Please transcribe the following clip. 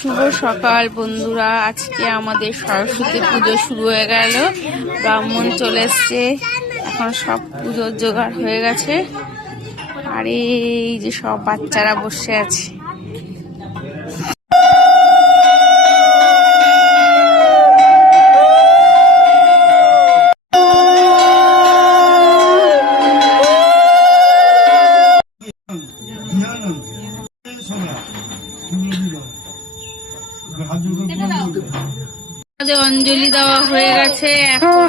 শুভ সকাল বন্ধুরা। আজকে আমাদের সরস্বতী পুজো শুরু হয়ে গেল। ব্রাহ্মণ চলে এসছে, এখন সব পুজোর জোগাড় হয়ে গেছে। আর এই যে সব বাচ্চারা বসে আছে। অঞ্জলি দেওয়া হয়ে গেছে, এখন